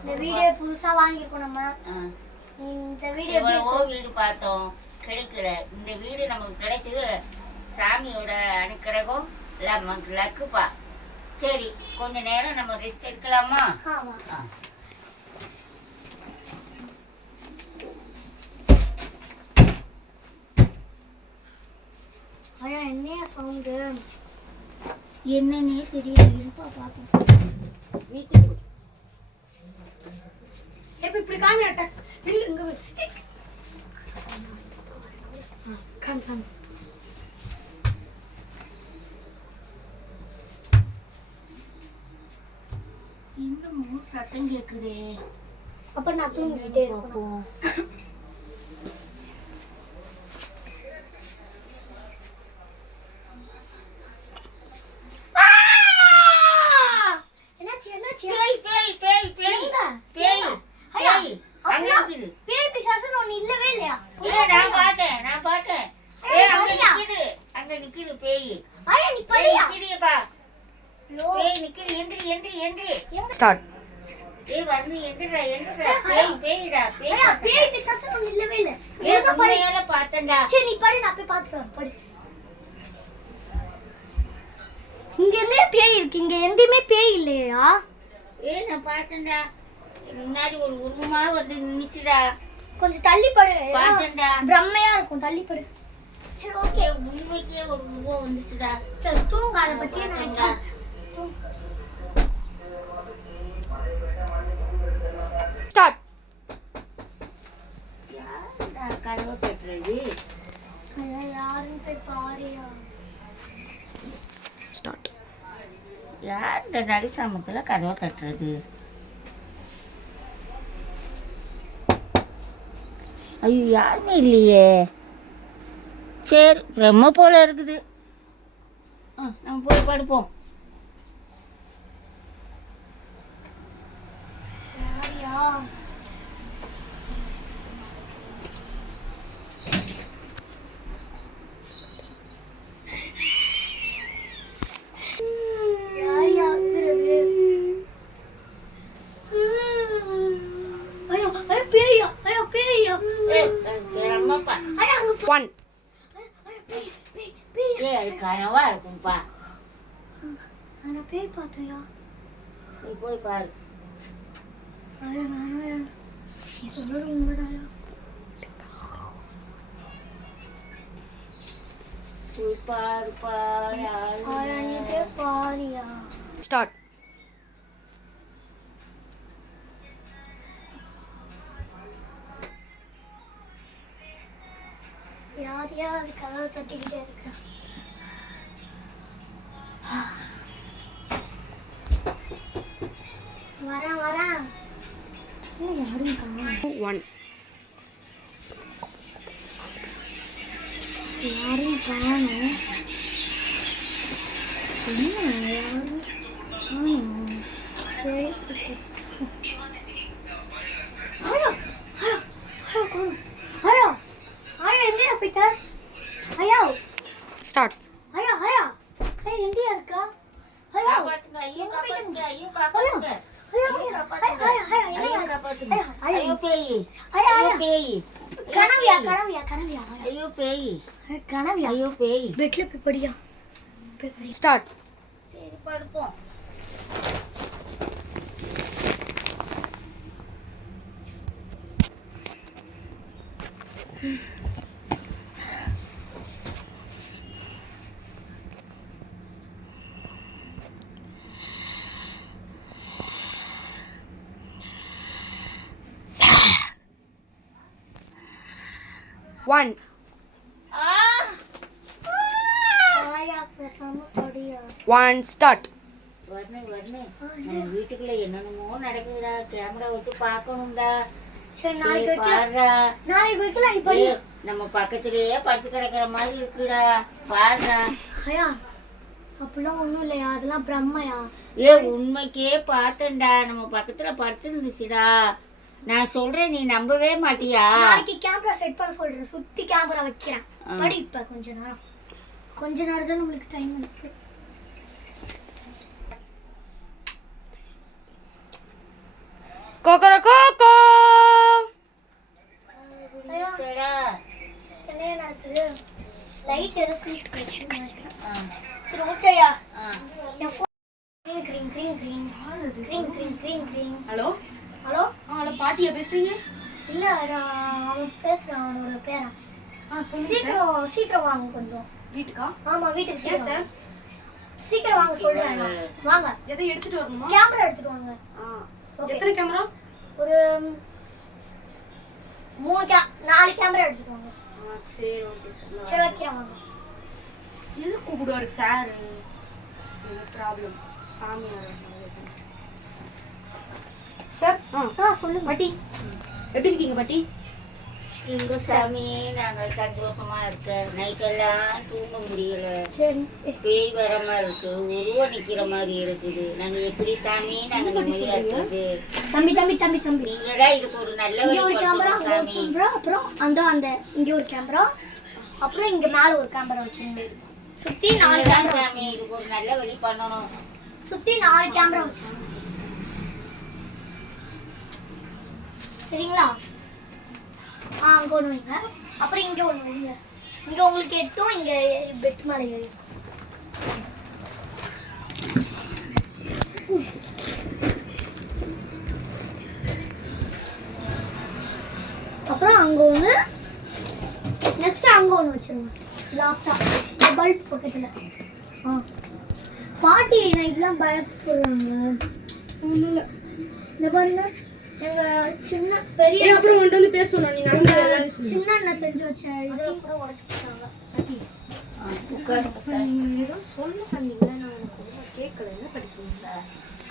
இந்த வீடியோ புதுசா வாங்கிருக்கோம் நம்ம. இந்த வீடியோ வீடு பார்த்தோம் கிடைக்கல. இந்த வீடு நமக்கு கிடைச்சது சாமியோட அனுக்கிரகம் நமக்கு லக்குப்பா. சரி கொஞ்ச நேரம் நம்ம ரெஸ்ட் எடுக்கலாமா? ஐயா என்ன சவுண்டு? என்னன்னே தெரியல. இருப்பா பாப்போம். வீட்டுக்கு இப்படி காமிட்ட இல்ல இங்க காமி இன்னும் சத்தம் கேக்குதே. அப்ப நான் தூங்கிட்டே இருப்போம். Start. ஏய் வந்து எந்திரடா எந்திரடா பேய் பேய்டா பேய் பேய் பிசாசு ஒண்ணு இல்லவே இல்ல. ஏங்க பரியால பார்த்தேன்டா. சரி நீ படி நான் போய் பார்த்துறேன். படி. இங்க என்ன பேய் இருக்கு? இங்க எங்கேயுமே பேய் இல்லையா? ஏய் நான் பார்த்தேன்டா. முன்னாடி ஒரு உருவமா வந்து நின்னுச்சுடா. கொஞ்சம் தள்ளி படு. பார்த்தேன்டா. பிரம்மையா இருக்கும் தள்ளி படு. சரி ஓகே உண்மைக்கே ஒரு உருவம் வந்துச்சுடா. சரி தூங்க அத பத்தி நினைக்கிறேன். Start. யாரா கதவு தட்டுறது? யாருன்னு போய் பாரியா. Start. யார் இந்த நடுசாமத்துல கதவு தட்டுறது? ஐயோ யாருமே இல்லையே. சரி பிரம்ம போல இருக்குது. நம்ம போய் படுப்போம். கனவா இருக்கும்பா. நான் பேய் பார்த்தையா? நீ போய் பாரு. நீ சொல்றது உண்மைதாயா? போய் பாரு பாரியா. Start. யார் யார் கதவை தட்டிக்கிட்டே இருக்கா? வரேன் வரேன். யாரும் காணோம். 1. யாரும் காணோம். என்ன யாரும் காணோம். சரி ஐயா ஐயா ஐயா காணோம். ஐயா ஐயா எங்கேயா போயிட்ட? ஐயா Start. ஐயா ஐயா ஐயா எங்கேயா இருக்கா? ஐயா காப்பாத்துங்க ஐயா காப்பாத்துங்க ஐயா காப்பாத்துங்க. ஐயோ பேய் ஐயோ பேய் கனவியா கனவியா கனவியா ஐயோ பேய் கனவியா ஐயோ பேய் பெட்ல போய் படியா. Start. சரி படுப்போம். One. One. Start. வரணும் வரணும். நம்ம வீட்டுக்குள்ள என்னென்னமோ நடக்குதுடா. கேமரா வச்சு பார்க்கணும்டா. சரி நாளைக்கு பாருடா. நாளைக்கு வைக்கலாம். இப்போ நம்ம பக்கத்துலயே படுத்து கிடக்குற மாதிரி இருக்குடா. பாருடா. ஐயா அப்படிலாம் ஒண்ணும் இல்லையா? அதெல்லாம் பிரம்மையா? உண்மைக்கே பார்த்தேன்டா. நம்ம பக்கத்துல படுத்து இருந்துச்சுடா. நான் சொல்றேன் நீ நம்பவே மாட்டியா? நாளைக்கு கேமரா செட் பண்ண சொல்றேன். சுத்தி கேமரா வைக்கிறேன். படி இப்ப கொஞ்ச நேரம் தான் உங்களுக்கு டைம் இருக்கு. கொக்கரக்கோக்கோ. சரிடா. லைட் எது ஃபீட் பண்ணிட்டேன். சரி ஓகேயா. கிரிங் கிரிங் கிரிங் கிரிங் கிரிங் கிரிங் கிரிங் கிரிங். Hello hello. ஹலோ பாட்டியா பேசுறீங்க? இல்ல அவன் பேசுறான், அவனோட பேரன். சொல்லுங்க. சீக்கிரம் சீக்கிரம் வாங்க கொஞ்சம். வீட்டுக்கா? ஆமா வீட்டுக்கு சரி சார். சீக்கிரம் வாங்க சொல்றேன். வாங்க. எதை எடுத்துட்டு வரணுமா? கேமரா எடுத்துட்டு வாங்க. எத்தனை கேமரா? ஒரு 4 கேமரா எடுத்துட்டு வாங்க. சரி ஓகே சார். சரி வைக்கிறேன் வாங்க. எது கூப்பிடுவாரு சார்? ப்ராப்ளம் சாமியார் சார். சொல்லுங்க பாட்டி எப்படி இருக்கீங்க பாட்டி? எங்க சாமி நாங்க சந்தோஷமா இருக்க. நைட்டெல்லாம் தூங்க முடியல. சரி. பேய் வர மாதிரி இருக்கு, உருவம் நிக்கிற மாதிரி இருக்குது. நாங்க எப்படி சாமி நாங்க நிம்மதியா இருக்குது? தம்பி தம்பி தம்பி தம்பி நீங்கடா இதுக்கு ஒரு நல்ல இங்க ஒரு வழி கேமரா, பண்ணணும் சாமி. அப்புறம் அந்த இங்க ஒரு கேமரா, அப்புறம் இங்க மேல ஒரு கேமரா வச்சிருங்க. சுத்தி 4 நீங்கதான் கேமரா. சாமி இதுக்கு ஒரு நல்ல வழி பண்ணணும். சுத்தி 4 கேமரா வச்சிருங்க. சரிங்களா? அங்க ஒண்ணு வைங்க, அப்புறம் இங்க ஒண்ணு வைங்க. இங்க உங்களுக்கு 8, இங்க பெட் மேல 7. அப்புறம் அங்க ஒண்ணு, நெக்ஸ்ட் அங்க ஒண்ணு வச்சிருங்க. லாஸ்டா பல்ப் பக்கத்துல. பாட்டி நைட்லாம் பயப்படுறாங்க. ஒண்ணும் இல்ல. இந்த பாருங்க, எங்க சின்ன பெரிய அப்புறம் வந்து பேசணும். நீ நடந்து சின்ன அண்ணன் செஞ்சு வச்ச இதை கூட உடைச்சு போட்டாங்க. உட்காருங்க சார். நீங்க ஏதோ சொல்ல பண்ணீங்க, நான் எனக்கு ஒன்றும் கேட்கல. என்ன படி சொல்லுங்க சார்?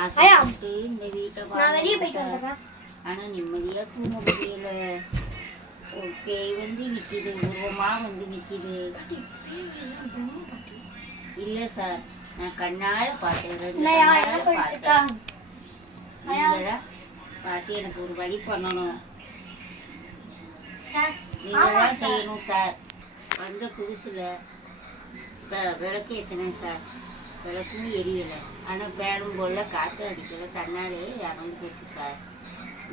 ஆசைப்பட்டு இந்த வீட்டை நான் வெளியே போயிட்டு வாங்கினேன் சார். வந்துடுறேன். ஆனா நிம்மதியா தூங்க முடியல. ஒரு பேய் வந்து நிக்குது, உருவமா வந்து நிக்குது. இல்ல சார், நான் கண்ணால பார்த்தேன். 2 என்னையா, என்ன கண்ணால சொல்லிட்டு இருக்கா? பார்த்தேன். நீங்கதான் பார்த்து எனக்கு ஒரு வழி பண்ணணும். சார், ஆமா நீங்கதான் சார். செய்யணும் சார். வந்த புதுசுல விளக்கு ஏற்றினேன் சார். விளக்கும் எரியலை. ஆனால் பேனும் போல காற்று அடிக்கலை. தன்னாலே இறந்து போச்சு சார்.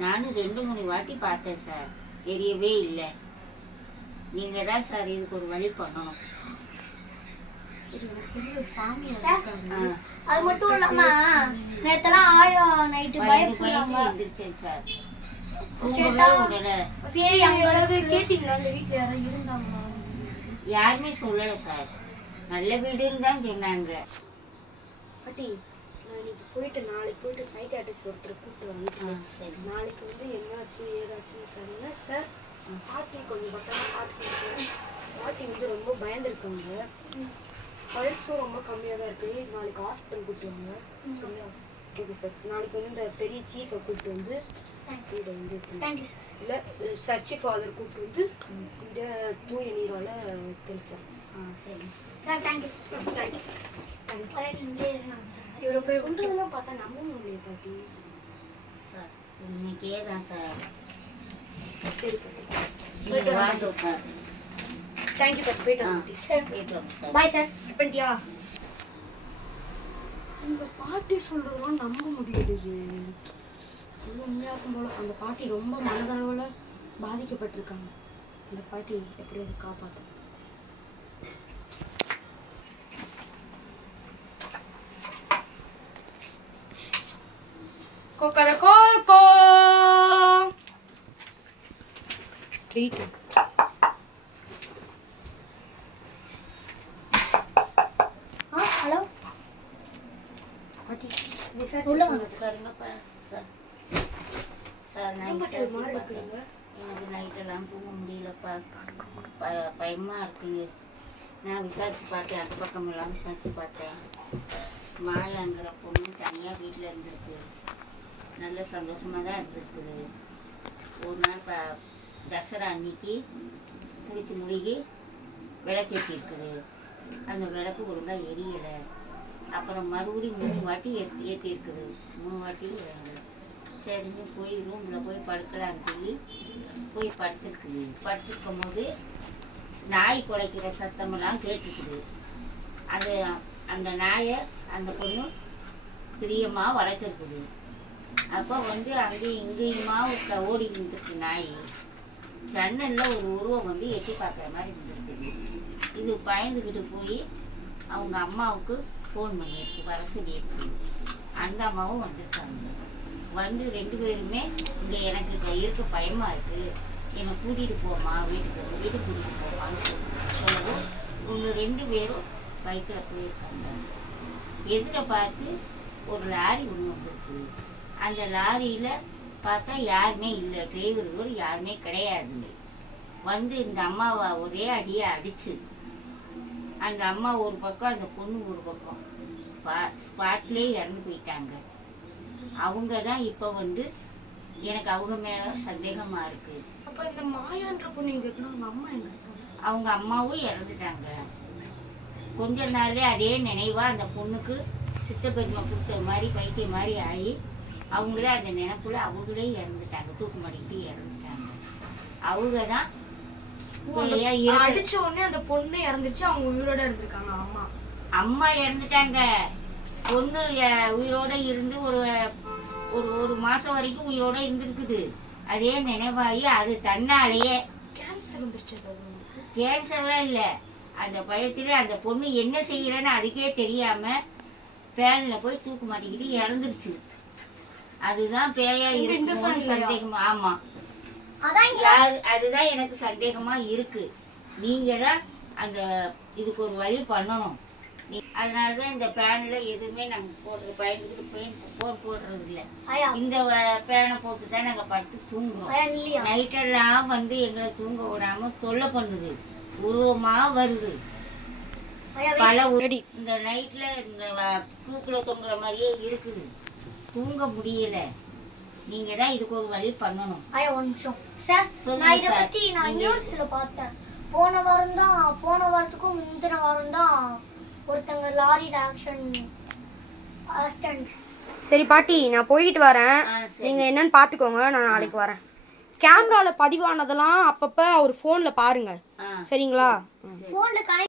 நானும் 2-3 வாட்டி பார்த்தேன் சார், எரியவே இல்லை. நீங்கள் தான் சார் இதுக்கு ஒரு வழி பண்ணணும். சார், அது மட்டும் இல்லாம நேத்தெல்லாம் ஆயா நைட்டு பயப்படுறாங்க. எந்திரிச்சேன் சார். தூங்கவே விடல. பேய் அங்க யாராவது கேட்டீங்களா? அந்த வீட்டுல யாராவது இருந்தாங்களா? யாருமே சொல்லலை சார். நல்ல வீடுன்னு தான் சொன்னாங்க. பாட்டி, நான் இன்னைக்கு போயிட்டு நாளைக்கு போயிட்டு சைக்காட்ரிஸ்ட் ஒருத்தர் கூப்பிட்டு வந்துட்டேன். சரி. நாளைக்கு வந்து என்னாச்சு ஏதாச்சுன்னு சொன்னீங்க சார். பாட்டி கொஞ்சம் பத்திரமா பார்த்துக்கோங்க சார். பாட்டி வந்து ரொம்ப பயந்துருக்காங்க. பல்ஸும் ரொம்ப கம்மியாக தான் இருக்குது. நாளைக்கு ஹாஸ்பிட்டல் கூப்பிட்டு வாங்க. சரியா? Okay sir. நாளைக்கு வந்து இந்த பெரிய சீஃபை கூப்பிட்டு வந்து இதை வந்து இல்லை சர்ச்சி ஃபாதர் கூப்பிட்டு வந்து இந்த தூய நீரால் தெளிச்சார். சரி சார், தேங்க்யூ சார். தேங்க்யூ. இவ்வளோ போய் சொல்கிறதெல்லாம் பார்த்தா நம்ப முடியல பாட்டி. சார், இன்னைக்கே தான் சார். சரி பாட்டி. நீங்கள் வாங்க சார். தேங்க்யூ பாட்டி. போயிட்டு ஆ, வாங்க. போயிட்டு வாங்க சார். Bye sir. பண்ணிட்டியா? இந்த பாட்டி சொல்றதெல்லாம் நம்ப முடியலையே. உண்மையா இருக்கும் போல. அந்த பாட்டி ரொம்ப மனதளவில் பாதிக்கப்பட்டிருக்காங்க. அந்த பாட்டி எப்படியாவது காப்பாற்ற. கொக்கரக்கோக்கோ. ட்ரீட். ஹலோ பாட்டி சொல்லுங்க. உட்காருங்கப்பா சார். சார், நான் விசாரிச்சு பார்த்தேன். எனக்கு நைட்டெல்லாம் தூங்க முடியலப்பா. பயமாக இருக்குங்க. நான் விசாரிச்சு பார்த்தேன், அது பக்கமெல்லாம் விசாரிச்சு பார்த்தேன். மாயாங்கிற பொண்ணு தனியாக வீட்டில் இருந்திருக்கு. நல்ல சந்தோஷமாக தான் இருந்திருக்குது. ஒரு நாள் தசரா அன்னைக்கு குளிச்சு முழுகி விளக்கேற்றிருக்குது. அந்த விளக்கு ஒழுங்காக எரியலை. அப்புறம் மறுபடியும் 3 வாட்டி ஏற்றிருக்குது. 3 வாட்டி சரின்னு போய் ரூமில் போய் படுக்கலான்னு சொல்லி போய் படுத்துருக்குது. படுத்துருக்கும் போது நாய் குலைக்கிற சத்தமெல்லாம் கேட்டுக்குது. அந்த நாயை அந்த பொண்ணு பிரியமாக வளர்த்துருக்குது. அப்போ வந்து அங்கேயும் இங்கேயுமா ஓடி இருந்துருக்கு நாய். ஜன்னலில் ஒரு உருவம் வந்து எட்டி பார்க்குற மாதிரி இருந்துருக்குது. இது பயந்துக்கிட்டு போய் அவங்க அம்மாவுக்கு ஃபோன் பண்ணியிருக்கு, வர சொல்லியிருக்கு. அந்த அம்மாவும் வந்திருக்காங்க. வந்து 2 பேருமே இங்கே எனக்கு இப்போ இருக்க பயமாக இருக்குது, என்னை கூட்டிகிட்டு போமா, வீட்டுக்கு கூட்டிகிட்டு போமான்னு சொல்லவும் இவங்க 2 பேரும் பைக்கில் போயிருக்காங்க. எதிர பார்த்து ஒரு லாரி ஒன்று வந்துருக்கு. அந்த லாரியில் பார்த்தா யாருமே இல்லை, டிரைவர்கள் யாருமே கிடையாது. வந்து இந்த அம்மாவை ஒரே அடியை அடிச்சு அந்த அம்மா ஒரு பக்கம், அந்த பொண்ணு ஒரு பக்கம் ஸ்பாட்லேயே இறந்து போயிட்டாங்க. அவங்க தான் இப்போ வந்து எனக்கு அவங்க மேலே சந்தேகமாக இருக்குது. அப்போ இந்த மாயான்ற பொண்ணு எங்கே இருக்குன்னா அவங்க அம்மா எங்கே இருக்காங்க? அவங்க அம்மாவும் இறந்துட்டாங்க. கொஞ்ச நாள்லே அதே நினைவாக அந்த பொண்ணுக்கு சித்தப்பெருமை பிடிச்ச மாதிரி பைத்தியம் மாதிரி ஆகி அவங்களே அந்த நினைப்புல அவங்களே இறந்துட்டாங்க, தூக்கு மாட்டிக்கிட்டு இறந்துட்டாங்க. அவங்க தான் அடிச்ச உடனே அந்த பொண்ணு இறந்துச்சு, அவங்க உயிரோட இருந்திருக்காங்க. அம்மா இறந்துட்டாங்க, பொண்ணு உயிரோட இருந்து ஒரு மாசம் வரைக்கும் உயிரோட இருந்திருக்குது. அதே நினைவாகி அது தன்னாலேயே கேன்சர் வந்துருச்சு. கேன்சர்லாம் இல்லை, அந்த பயத்திலே அந்த பொண்ணு என்ன செய்யறன்னு அதுக்கே தெரியாம பேனில் போய் தூக்கு மாட்டிக்கிட்டு இறந்துருச்சு. அதுதான் பேயா இருக்கு சந்தேகமா. ஆமா, அதுதான் எனக்கு சந்தேகமா இருக்கு. நீங்க தான் அந்த இதுக்கு ஒரு வழி பண்ணணும். அதனாலதான் இந்த பேன்ல எதுவுமே நாங்க போடுறது பயந்துக்கிட்டு போடுறது இல்லை. இந்த பேனை போட்டு தான் நாங்க படுத்து தூங்குறோம். நைட்டெல்லாம் வந்து எங்களை தூங்க விடாம தொல்லை பண்ணுது, உருவமா வருது பல உரடி. இந்த நைட்ல இந்த தூக்குல தொங்குற மாதிரியே இருக்குது, தூங்க முடியல. நீங்க தான் இதுக்கு ஒரு வழி பண்ணணும். ஒரு நிமிஷம் சார், நான் இதை பத்தி நான் நியூஸ்ல பார்த்தேன். போன வாரத்துக்கும் முந்தின வாரம் தான் ஒருத்தங்க லாரி ஆக்சிடென்ட். சரி பாட்டி, நான் போயிட்டு வரேன், நீங்க என்னன்னு பாத்துக்கோங்க, நான் நாளைக்கு வரேன். கேமரால பதிவானதெல்லாம் அப்பப்ப அவர் போன்ல பாருங்க, சரிங்களா? போன்ல கனெக்ட்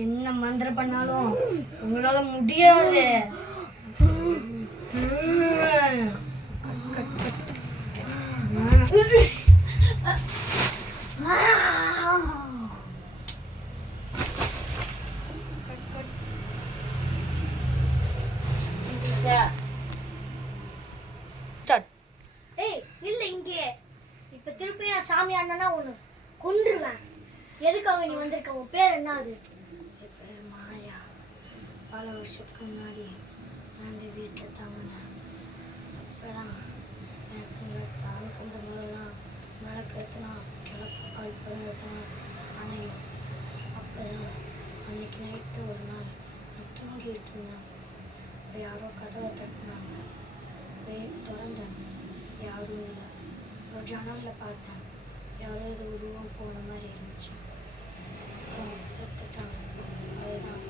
என்ன மந்திர பண்ணாலும் உங்களால முடியாது. இல்ல இங்கே இப்ப திருப்பி நான் சாமி அண்ணனா ஒண்ணு கொன்றுவேன். எதுக்காக நீ வந்திருக்க? உன் பேர் என்ன? அது பேர் மாயா. பல வருஷத்துக்கு முன்னாடி நான் இந்த வீட்டில் தங்கினேன். அப்போதான் எனக்கு இந்த சாமி கும்பிடும்போதெல்லாம் நடக்கிறதுலாம் கிளப்பு கால்படம் எடுத்தலாம் அணையும். அப்போதான் அன்னைக்கு நைட்டு ஒரு நாள் நான் தூங்கிட்டு இருந்தேன். இப்போ யாரோ கதவை தட்டினாங்க. திறந்தேன், யாரும் இல்லை. ஒரு ஜன்னலில் பார்த்தேன், யாரோ இது உருவம் போன மாதிரி இருந்துச்சு. செத்துட்டாங்க. அதுதான்